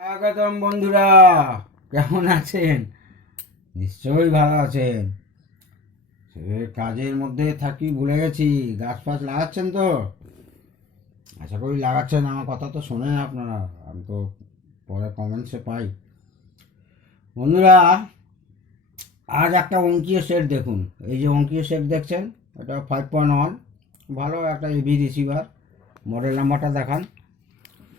স্বাগতম বন্ধুরা, কেমন আছেন? নিশ্চয়ই ভালো আছেন। কাজের মধ্যে থাকি, ভুলে গেছি। গাছ ফাছ লাগাচ্ছেন তো? আশা করি লাগাচ্ছেন, আমার কথা তো শোনেন আপনারা, আমি তো পরে কমেন্টসে পাই। বন্ধুরা, আজ একটা অঙ্কীয় সেট দেখুন। এই যে অঙ্কীয় সেট দেখছেন, এটা 5.1, ভালো একটা এবি রিসিভার। মডেল নাম্বারটা দেখান,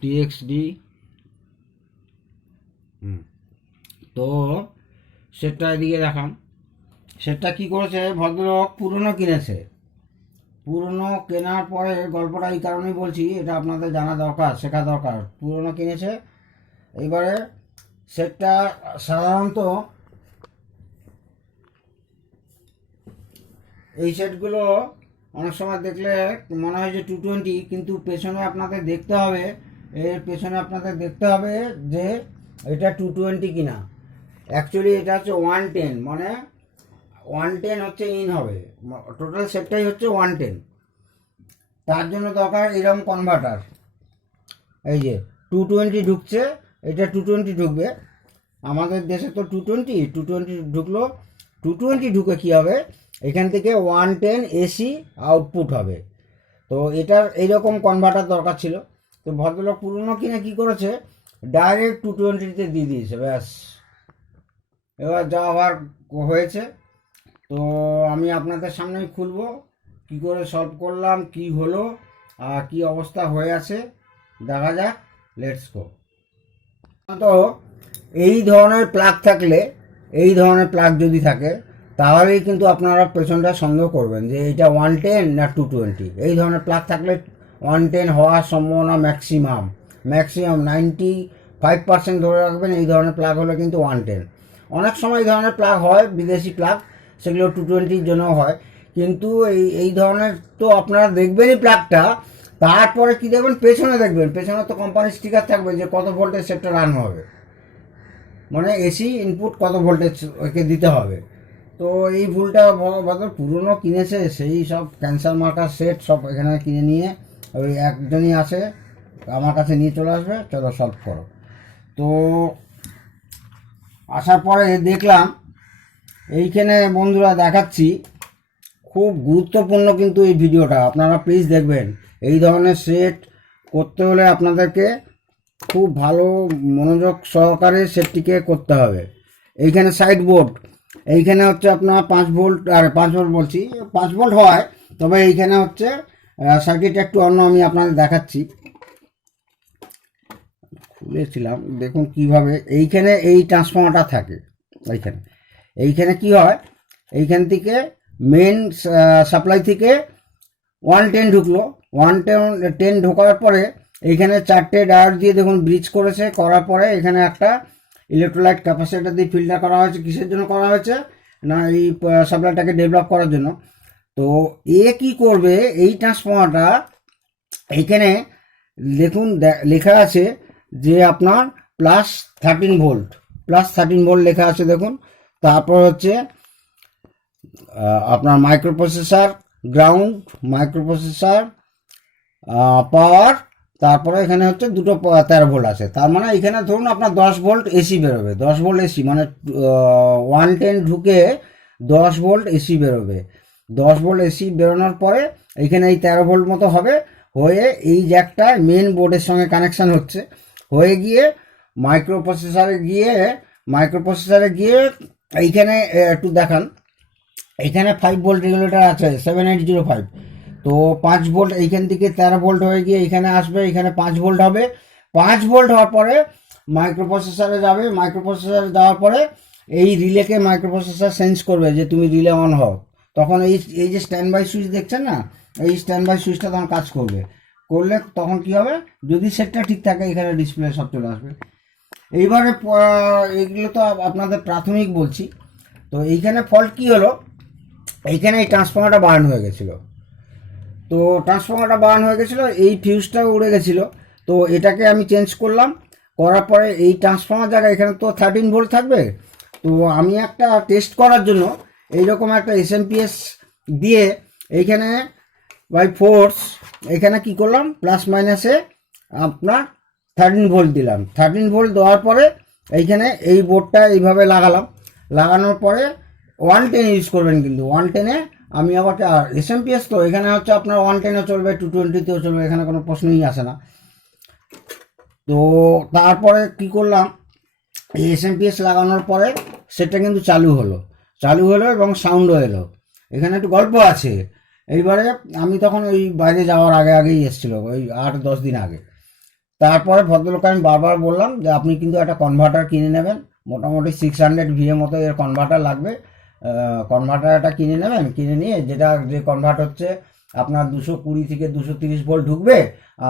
TXD। তো সেটটা এদিকে দেখান। সেটটা কি করেছে, ভদ্রলোক পুরনো কিনেছে। পুরনো কেনার পরে গল্পটা এই কারণেই বলছি, এটা আপনাদের জানা দরকার, শেখা দরকার। পুরনো কিনেছে, এবারে সেটটা সাধারণত এই সেটগুলো অনেক সময় দেখলে মনে হয় যে 220, কিন্তু পেছনে আপনাদের দেখতে হবে, এর পেছনে আপনাদের দেখতে হবে যে এটা 220 কিনা। অ্যাকচুয়ালি এটা হচ্ছে 110, মানে 110 হচ্ছে ইন হবে, টোটাল সেটটাই হচ্ছে 110। তার জন্য দরকার এরকম কনভার্টার। এই যে 220 ঢুকছে, এটা 220 ঢুকবে। আমাদের দেশে তো 220 ঢুকলো। 220 ঢুকে কী হবে, এখান থেকে 110 এসি আউটপুট হবে। তো এটার এইরকম কনভার্টার দরকার ছিল। তো ভদ্রলোক পুরনো কিনে কী করেছে, ডাইরেক্ট 220-তে দিয়ে দিয়েছে, ব্যাস। এবার যা হওয়ার হয়েছে। তো আমি আপনাদের সামনেই খুলবো, কি করে সলভ করলাম, কি হলো, কি অবস্থা হয়ে আছে, দেখা যাক। Let's go. তো এই ধরনের প্লাগ থাকলে, এই ধরনের প্লাগ যদি থাকে, তাহলেই কিন্তু আপনারা পেছনটা সন্দেহ করবেন যে এটা 110 না 220। এই ধরনের প্লাগ থাকলে 110 হওয়ার সম্ভাবনা ম্যাক্সিমাম 95% ধরে রাখবেন। এই ধরনের প্লাগ হলে কিন্তু 110। অনেক সময় এই ধরনের প্লাগ হয়, বিদেশি প্লাগ, সেগুলো 220-র জন্য হয়। কিন্তু এই ধরনের তো আপনারা দেখবেনই প্লাগটা, তারপরে কি দেখবেন, পেছনে দেখবেন, পেছনে তো কোম্পানির স্টিকার থাকবে যে কত ভোল্টেজ সেটটা রান হবে, মানে এসি ইনপুট কত ভোল্টেজ ওকে দিতে হবে। তো এই ভুলটা পুরনো কিনেছে, সেই সব ক্যান্সার মার্কার সেট সব এখানে কিনে নিয়ে ওই একজনই আসে, আমার কাছে নিয়ে চলে আসবে, চলো সলভ করো। তো আসার পরে দেখলাম এইখানে বন্ধুরা দেখাচ্ছি, খুব গুরুত্বপূর্ণ কিন্তু এই ভিডিওটা, আপনারা প্লিজ দেখবেন। এই ধরনের সেট করতে হলে আপনাদেরকে খুব ভালো মনোযোগ সহকারে সেটটিকে করতে হবে। এইখানে সাইড বোর্ড, এইখানে হচ্ছে আপনার 5 ভোল্ট, আর 5 ভোল্ট বলছি, 5 ভোল্ট হয়, তবে এইখানে হচ্ছে সার্কিট একটু অন্য, আমি আপনাদের দেখাচ্ছি। খুলেছিলাম, দেখুন কিভাবে এইখানে এই ট্রান্সফর্মারটা থাকে। এইখানে কি হয়, এইখান থেকে মেন সাপ্লাই থেকে 110 ঢুকলো। 110 ঢোকার পরে এইখানে 4টে ডায়োড দিয়ে দেখুন ব্রিজ করেছে, করার পরে এখানে একটা ইলেকট্রোলাইট ক্যাপাসিটর দিয়ে ফিল্টার করা হয়েছে। কিসের জন্য করা হয়েছে না, এই সাপ্লাইটাকে ডেভেলপ করার জন্য। তো এ কি করবে, এই ট্রান্সফর্মারটা এইখানে দেখুন লেখা আছে যে আপনার +13 ভোল্ট লেখা আছে দেখুন। তারপর হচ্ছে আপনার মাইক্রোপ্রসেসর গ্রাউন্ড, মাইক্রোপ্রসেসর পাওয়ার, তারপরে এখানে হচ্ছে দুটো 13 ভোল্ট আছে। তার মানে এখানে ধরুন আপনার 10 ভোল্ট এসি বেরোবে, 10 ভোল্ট এসি, মানে 110 ঢুকে 10 ভোল্ট এসি বেরোবে। 10 ভোল্ট এসি বেরোনোর পরে এখানে এই 13 ভোল্ট মতো হবে, হয়ে এই জ্যাকটা মেন বোর্ডের সঙ্গে কানেকশান হচ্ছে, হয়ে গিয়ে মাইক্রোপ্রসেসরে গিয়ে এইখানে একটু দেখান, এখানে 5 ভোল্ট রেগুলেটর আছে 7805। তো 5 ভোল্ট এইখান থেকে 13 ভোল্ট হয়ে গিয়ে এখানে আসবে, এখানে 5 ভোল্ট হবে। 5 ভোল্ট হওয়ার পরে মাইক্রোপ্রসেসরে যাবে, মাইক্রোপ্রসেসরে যাওয়ার পরে এই রিলেকে মাইক্রোপ্রসেসর সেন্স করবে যে তুমি রিলে অন হও। তখন এই যে স্ট্যান্ড বাই সুইচ দেখছেন না, এই স্ট্যান্ড বাই সুইচটা তখন কাজ করবে। করলে তখন কি হবে, যদি সেটটা ঠিক থাকে এখানে ডিসপ্লে সব চলে আসবে। এইবারে এগুলো তো আপনাদের প্রাথমিক বলছি। তো এইখানে ফল্ট কি হলো, এইখানে এই ট্রান্সফর্মারটা বার্ন হয়ে গেছিলো। তো ট্রান্সফর্মারটা বার্ন হয়ে গেছিলো, এই ফিউজটাও উড়ে গেছিলো। তো এটাকে আমি চেঞ্জ করলাম, করার পরে এই ট্রান্সফর্মার জায়গায় এখানে তো 13 ভোল্ট থাকবে। তো আমি একটা টেস্ট করার জন্য এইরকম একটা এসএমপিএস দিয়ে এইখানে বাই ফোর্স এখানে কি করলাম, প্লাস মাইনাসে আপনার 13 ভোল্ট দিলাম। 13 ভোল্ট দেওয়ার পরে এইখানে এই বোর্ডটা এইভাবে লাগালাম। লাগানোর পরে 110 ইউজ করবেন, কিন্তু 110-এ আমি আবার এসএমপিএস তো এখানে হচ্ছে আপনার 110-ও চলবে, 220-তেও চলবে, এখানে কোনো প্রশ্নই আসে না। তো তারপরে কি করলাম, এই এসএমপিএস লাগানোর পরে সেটা কিন্তু চালু হলো এবং সাউন্ডও এলো। এখানে একটু গল্প আছে। এইবারে আমি তখন ওই বাইরে যাওয়ার আগেই এসেছিলো, ওই 8-10 দিন আগে। তারপরে ভদ্রলোককে আমি বারবার বললাম যে আপনি কিন্তু একটা কনভার্টার কিনে নেবেন, মোটামুটি 600 ভিএ মতো এর কনভার্টার লাগবে। কনভার্টার একটা কিনে নেবেন, কিনে নিয়ে যে কনভার্ট হচ্ছে আপনার 220 থেকে 230 ভোল্ট ঢুকবে,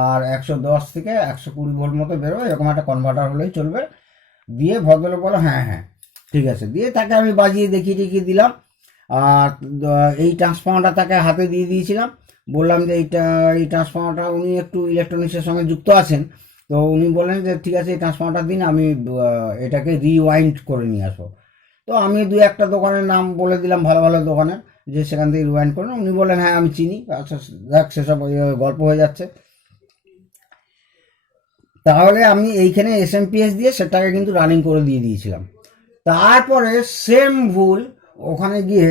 আর 110 থেকে 120 ভোল্ট মতো বেরোবে, এরকম একটা কনভার্টার হলেই চলবে। দিয়ে ভদ্রলোক বলো হ্যাঁ হ্যাঁ ঠিক আছে। দিয়ে তাকে আমি বাজিয়ে দেখিয়ে দিলাম। আর এই ট্রান্সফর্মারটা তাকে হাতে দিয়ে দিয়েছিলাম, বললাম যে এই ট্রান্সফর্মারটা, উনি একটু ইলেকট্রনিক্সের সঙ্গে যুক্ত আছেন, তো উনি বললেন যে ঠিক আছে এই ট্রান্সফর্মারটা দিন, আমি এটাকে রিওয়াইন্ড করে নিয়ে আসবো। তো আমি 2-1টা দোকানের নাম বলে দিলাম, ভালো ভালো দোকানের, যে সেখান থেকে রিওয়াইন্ড করুন। উনি বললেন হ্যাঁ আমি চিনি। আচ্ছা দেখ, সেসব গল্প হয়ে যাচ্ছে। তাহলে আমি এইখানে এসএমপিএস দিয়ে সেটাকে কিন্তু রানিং করে দিয়ে দিয়েছিলাম। তারপরে সেম ভুল ওখানে গিয়ে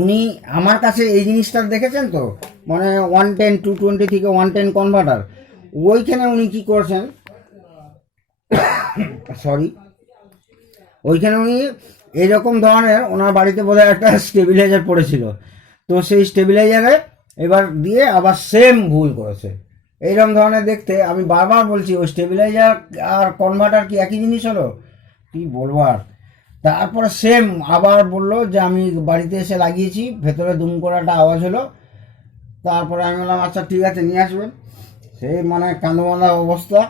উনি আমার কাছে এই জিনিসটা দেখেছেন তো, মানে 110 220 থেকে 110 কনভার্টার, ওইখানে উনি কি করেছেন, সরি, ওইখানে উনি এইরকম ধরনের, ওনার বাড়িতে বোধহয় একটা স্টেবিলাইজার পড়েছিল, তো সেই স্টেবিলাইজারে এবার দিয়ে আবার সেম ভুল করেছে। এইরকম ধরনের দেখতে, আমি বারবার বলছি ওই স্টেবিলাইজার আর কনভার্টার কি একই জিনিস হলো, কি বলবো আর। তারপরে সেম আবার বললো যে আমি বাড়িতে এসে লাগিয়েছি, ভেতরে দুম করে একটা আওয়াজ হলো। তারপরে আমি বললাম আচ্ছা ঠিক আছে নিয়ে আসবেন। সেই মানে কান্দমান্দা অবস্থা।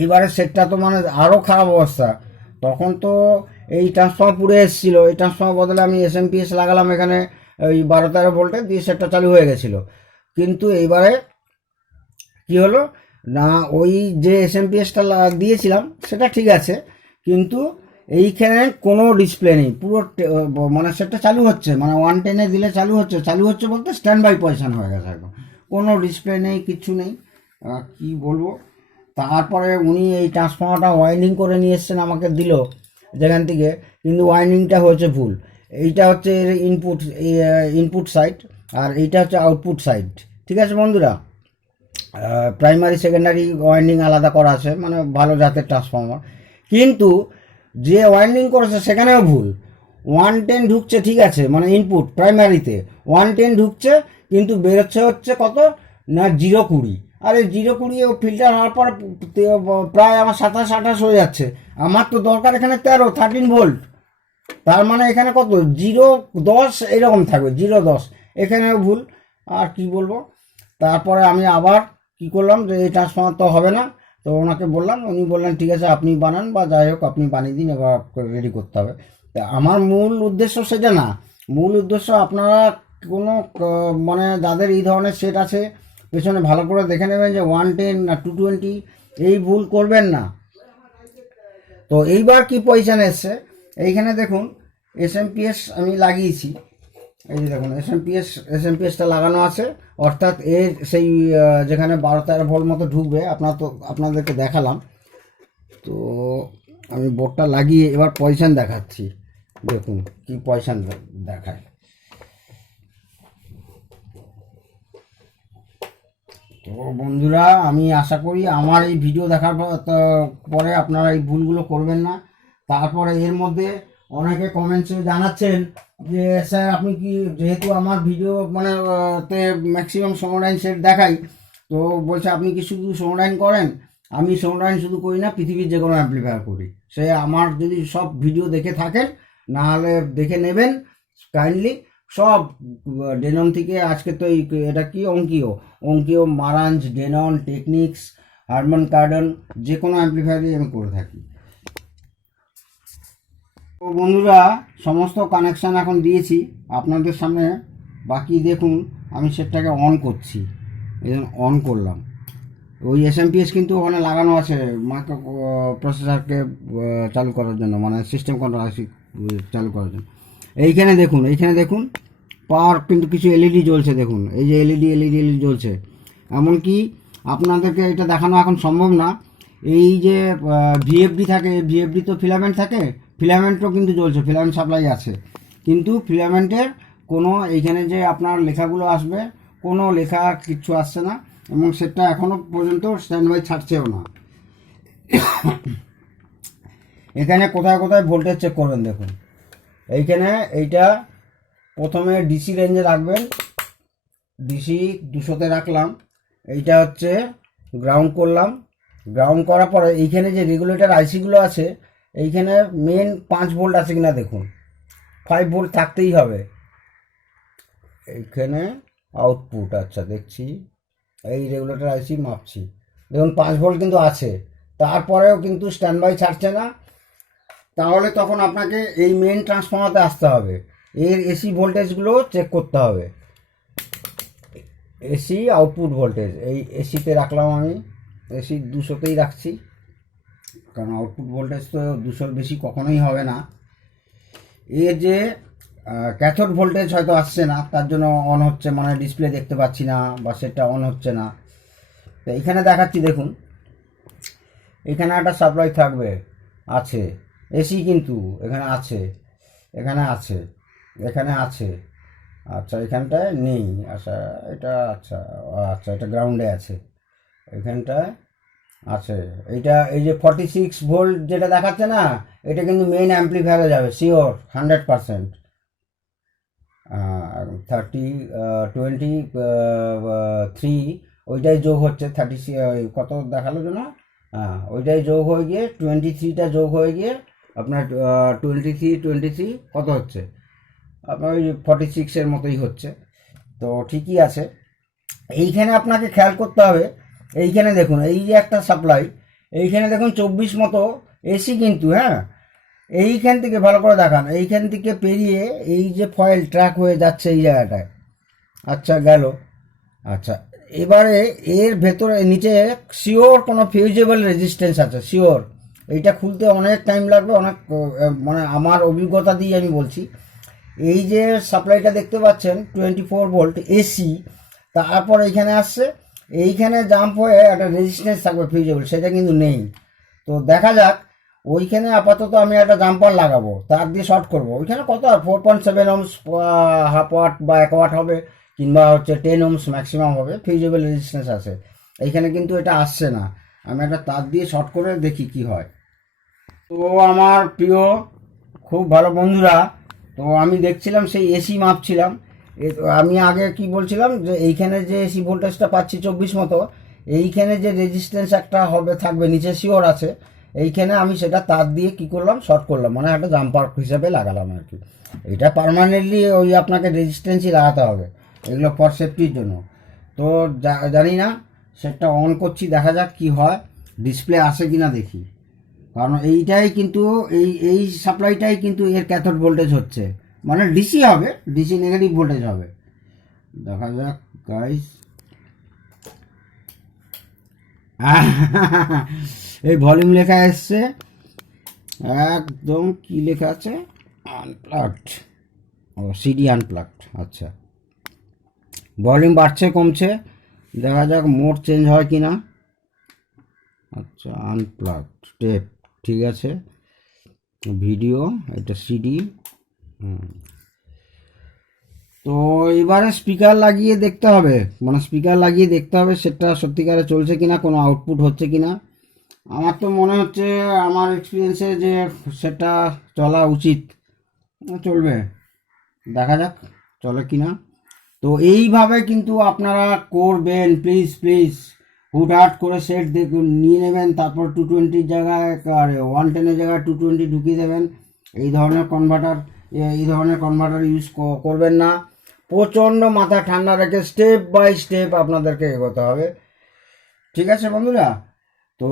এইবারে সেটটা তো মানে আরও খারাপ অবস্থা। তখন তো এই ট্রান্সফর্মার পুড়ে এসেছিলো, এই ট্রান্সফর্মার বদলে আমি এসএমপিএস লাগালাম এখানে ওই 12-13 ভোল্টে, দিয়ে সেটটা চালু হয়ে গেছিলো। কিন্তু এইবারে কি হলো না, ওই যে এসএমপিএসটা দিয়েছিলাম সেটা ঠিক আছে, কিন্তু এইখানে কোনো ডিসপ্লে নেই, পুরো মানে সেটটা চালু হচ্ছে, মানে 110-এ দিলে চালু হচ্ছে বলতে স্ট্যান্ড বাই পজিশন হয়ে গেছে একদম, কোনো ডিসপ্লে নেই, কিচ্ছু নেই। কি বলবো। তারপরে উনি এই ট্রান্সফর্মারটা ওয়াইন্ডিং করে নিয়ে এসছেন, আমাকে দিল যেখান থেকে, কিন্তু ওয়াইন্ডিংটা হয়েছে ভুল। এইটা হচ্ছে ইনপুট সাইড, আর এইটা হচ্ছে আউটপুট সাইড। ঠিক আছে বন্ধুরা, প্রাইমারি সেকেন্ডারি ওয়াইন্ডিং আলাদা করা আছে, মানে ভালো জাতের ট্রান্সফর্মার। কিন্তু যে ওয়াইন্ডিং করেছে সেখানেও ভুল। 110 ঢুকছে ঠিক আছে, মানে ইনপুট প্রাইমারিতে 110 ঢুকছে, কিন্তু বেরোচ্ছে হচ্ছে কত না 0.20। আরে 0.20 ও ফিল্টার হওয়ার পর প্রায় আমার 27-28 হয়ে যাচ্ছে। আমার তো দরকার এখানে 13 ভোল্ট, তার মানে এখানে কত 0.10 এরকম থাকবে, 0.10। এখানেও ভুল। আর কি বলবো। তারপরে আমি আবার কি করলাম, যে এই ট্রান্সফর্মার তো হবে না, তো ওনাকে বললাম, উনি বললেন ঠিক আছে আপনি বানান, বা যাই হোক আপনি বানিয়ে দিন, এবার রেডি করতে হবে। তা আমার মূল উদ্দেশ্য সেটা না, মূল উদ্দেশ্য আপনারা কোনো মানে যাদের এই ধরনের সেট আছে পেছনে ভালো করে দেখে নেবেন যে 110 না 220, এই ভুল করবেন না। তো এইবার কি পজিশন এসছে, এইখানে দেখুন এসএমপিএস আমি লাগিয়েছি, এই যে দেখুন এসএমপিএসটা লাগানো আছে, অর্থাৎ এর সেই যেখানে 12-13 ভোল্ট মতো ঢুকবে, আপনাদেরকে দেখালাম। তো আমি বোর্ডটা লাগিয়ে এবার পজিশন দেখাচ্ছি, দেখুন কি পজিশন দেখায়। তো বন্ধুরা, আমি আশা করি আমার এই ভিডিও দেখার পরে আপনারা এই ভুলগুলো করবেন না। তারপরে এর মধ্যে অনেকে কমেন্টসে জানাচ্ছেন যে স্যার আপনি কি, যেহেতু আমার ভিডিও মানে তে ম্যাক্সিমাম সোনোডাইন সেট দেখাই, তো বলছে আপনি কি শুধু সোনোডাইন করেন। আমি সোনোডাইন শুধু করি না, পৃথিবীর যে কোনো অ্যাম্প্লিফায়ার করি। সে আমার যদি সব ভিডিও দেখে থাকেন, না হলে দেখে নেবেন কাইন্ডলি সব, ডেনন থেকে আজকে তো এটা কি অঙ্কিও, মারাঞ্জ, ডেনন, টেকনিক্স, হারমান কার্ডন, যে কোনো অ্যাম্প্লিফায়ারই আমি করে থাকি। তো বন্ধুরা, সমস্ত কানেকশান এখন দিয়েছি আপনাদের সামনে, বাকি দেখুন আমি সেটটাকে অন করছি, অন করলাম। ওই এসএমপিএস কিন্তু ওখানে লাগানো আছে মাইক্রো প্রসেসরকে চালু করার জন্য, মানে সিস্টেম কন্ট্রোল আইসি চালু করার জন্য। এইখানে দেখুন পাওয়ার কিন্তু কিছু এলইডি জ্বলছে, দেখুন এই যে এলইডি জ্বলছে। এমনকি আপনাদেরকে এটা দেখানো এখন সম্ভব না। এই যে ভিএফডি থাকে, ভিএফডি তো ফিলামেন্ট থাকে, ফিলামেন্টও কিন্তু জ্বলছে, ফিলামেন্ট সাপ্লাই আছে, কিন্তু ফিলামেন্টের কোনো এইখানে যে আপনার লেখাগুলো আসবে কোনো লেখা কিচ্ছু আসছে না, এবং সেটা এখনও পর্যন্ত স্ট্যান্ড বাই ছাড়ছেও না। এখানে কোথায় কোথায় ভোল্টেজ চেক করবেন দেখুন। এইখানে এইটা প্রথমে ডিসি রেঞ্জে রাখবেন, ডিসি 200-তে রাখলাম। এইটা হচ্ছে গ্রাউন্ড করলাম, গ্রাউন্ড করার পরে এইখানে যে রেগুলেটর আইসিগুলো আছে এইখানে মেন 5 ভোল্ট আছে কিনা দেখুন, 5 ভোল্ট থাকতেই হবে। এইখানে আউটপুট, আচ্ছা দেখছি, এই রেগুলেটর আইসি মাপছি, দেখুন 5 ভোল্ট কিন্তু আছে, তারপরেও কিন্তু স্ট্যান্ড বাই ছাড়ছে না। তাহলে তখন আপনাকে এই মেন ট্রান্সফর্মারতে আসতে হবে, এর এসি ভোল্টেজগুলো চেক করতে হবে। এসি আউটপুট ভোল্টেজ এই এসিতে রাখলাম, আমি এসি 200-তেই রাখছি, কারণ আউটপুট ভোল্টেজ তো 200-র বেশি কখনোই হবে না। এর যে ক্যাথোড ভোল্টেজ হয়তো আসছে না, তার জন্য অন হচ্ছে, মানে ডিসপ্লে দেখতে পাচ্ছি না, বা সেটা অন হচ্ছে না। তো এইখানে দেখাচ্ছি দেখুন, এখানে একটা সাপ্লাই থাকবে, আছে এসি, কিন্তু এখানে আছে, এখানে আছে, এখানে আছে, আচ্ছা এখানটায় নেই, আচ্ছা এটা, আচ্ছা আচ্ছা এটা গ্রাউন্ডে আছে, এখানটায় আছে। এইটা এই যে 46 ভোল্ট যেটা দেখাচ্ছে না, এটা কিন্তু মেইন অ্যাম্প্লিফায়ারে যাবে শিওর 100%। 23 ওইটাই যোগ হচ্ছে, 30 কত দেখালো যেন, হ্যাঁ ওইটাই যোগ হয়ে গিয়ে 23টা যোগ হয়ে গিয়ে আপনার 23 কত হচ্ছে, আপনার ওই 46-এর মতোই হচ্ছে। তো ঠিকই আছে। এইখানে আপনাকে খেয়াল করতে হবে, এইখানে দেখুন এই যে একটা সাপ্লাই, এইখানে দেখুন 24 মতো এসি কিন্তু, হ্যাঁ এইখান থেকে ভালো করে দেখান, এইখান থেকে পেরিয়ে এই যে ফয়েল ট্র্যাক হয়ে যাচ্ছে এই জায়গাটায়, আচ্ছা গেল। আচ্ছা এবারে এর ভেতরে নিচে শিওর কোনো ফিউজেবল রেজিস্ট্যান্স আছে, শিওর। এইটা খুলতে অনেক টাইম লাগবে, অনেক, মানে আমার অভিজ্ঞতা দিয়ে আমি বলছি। এই যে সাপ্লাইটা দেখতে পাচ্ছেন 24 ভোল্ট এসি, তারপর এইখানে আসছে, এইখানে জাম্প হয়ে একটা রেজিস্ট্যান্স থাকবে ফিউজেবল, সেটা কিন্তু নেই। তো দেখা যাক, ওইখানে আপাতত আমি একটা জাম্পার লাগাবো, তার দিয়ে শর্ট করবো, ওইখানে কত আর 4.7 ohms, হাফ ওয়াট বা 1 ওয়াট হবে, কিংবা হচ্ছে 10 ohms ম্যাক্সিমাম হবে, ফিউজেবল রেজিস্ট্যান্স আছে। এইখানে কিন্তু এটা আসছে না, আমি একটা তার দিয়ে শর্ট করে দেখি কি হয়। তো আমার প্রিয় খুব ভালো বন্ধুরা, তো আমি দেখছিলাম সেই এসি মাপছিলাম। আমি আগে কি বলছিলাম যে এইখানে যে এসি ভোল্টেজটা পাচ্ছি 24 মতো, এইখানে যে রেজিস্ট্যান্স একটা হবে থাকবে নিচে শিওর আছে, এইখানে আমি সেটা তার দিয়ে কি করলাম, শর্ট করলাম, মানে একটা জাম্পার হিসাবে লাগালাম আর কি। এটা পার্মানেন্টলি ওই আপনাকে রেজিস্ট্যান্সই লাগাতে হবে, এগুলো ফর সেফটির জন্য। তো জানি না, সেটটা অন করছি, দেখা যাক কি হয়, ডিসপ্লে আসে কিনা দেখি। কারণ এইটাই কিন্তু এই সাপ্লাইটাই কিন্তু এর ক্যাথোড ভোল্টেজ হচ্ছে, মানে ডিসি হবে, ডিসি নেগেটিভ ভোল্টেজ হবে। দেখা যাক গাইস, এই ভলিউম লেখা এসছে একদম, কি লেখা আছে, আনপ্লাগড, ও সিডি আনপ্লাগড, আচ্ছা ভলিউম বাড়ছে কমছে, দেখা যাক মোড চেঞ্জ হয় কিনা। আচ্ছা আনপ্লাগড টেপ, ঠিক আছে, ভিডিও, এটা সিডি। তো এবারে স্পিকার লাগিয়ে দেখতে হবে, মানে স্পিকার লাগিয়ে দেখতে হবে সেটা সত্যিকারে চলছে কিনা, কোনো আউটপুট হচ্ছে কিনা। আমার তো মনে হচ্ছে, আমার এক্সপিরিয়েন্সে, যে সেটা চলা উচিত, চলবে, দেখা যাক চলে কিনা। তো এইভাবে কিন্তু আপনারা করবেন, প্লিজ প্লিজ, হুটহাট করে সেট দেখুন নিয়ে নেবেন, তারপর 220 জায়গায় আর 110-এর জায়গায় 220 ঢুকিয়ে দেবেন। এই ধরনের কনভার্টার ইউজ করবেন না। প্রচণ্ড মাথা ঠান্ডা রেখে স্টেপ বাই স্টেপ আপনাদেরকে এগোতে হবে, ঠিক আছে বন্ধুরা? তো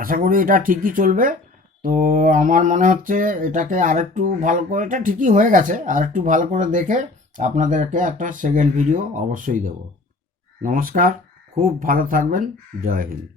আশা করি এটা ঠিকই চলবে। তো আমার মনে হচ্ছে এটাকে আরেকটু ভালো করে, এটা ঠিকই হয়ে গেছে, আরেকটু ভালো করে দেখে আপনাদেরকে একটা সেকেন্ড ভিডিও অবশ্যই দেব। নমস্কার, খুব ভালো থাকবেন, জয় হিন্দ।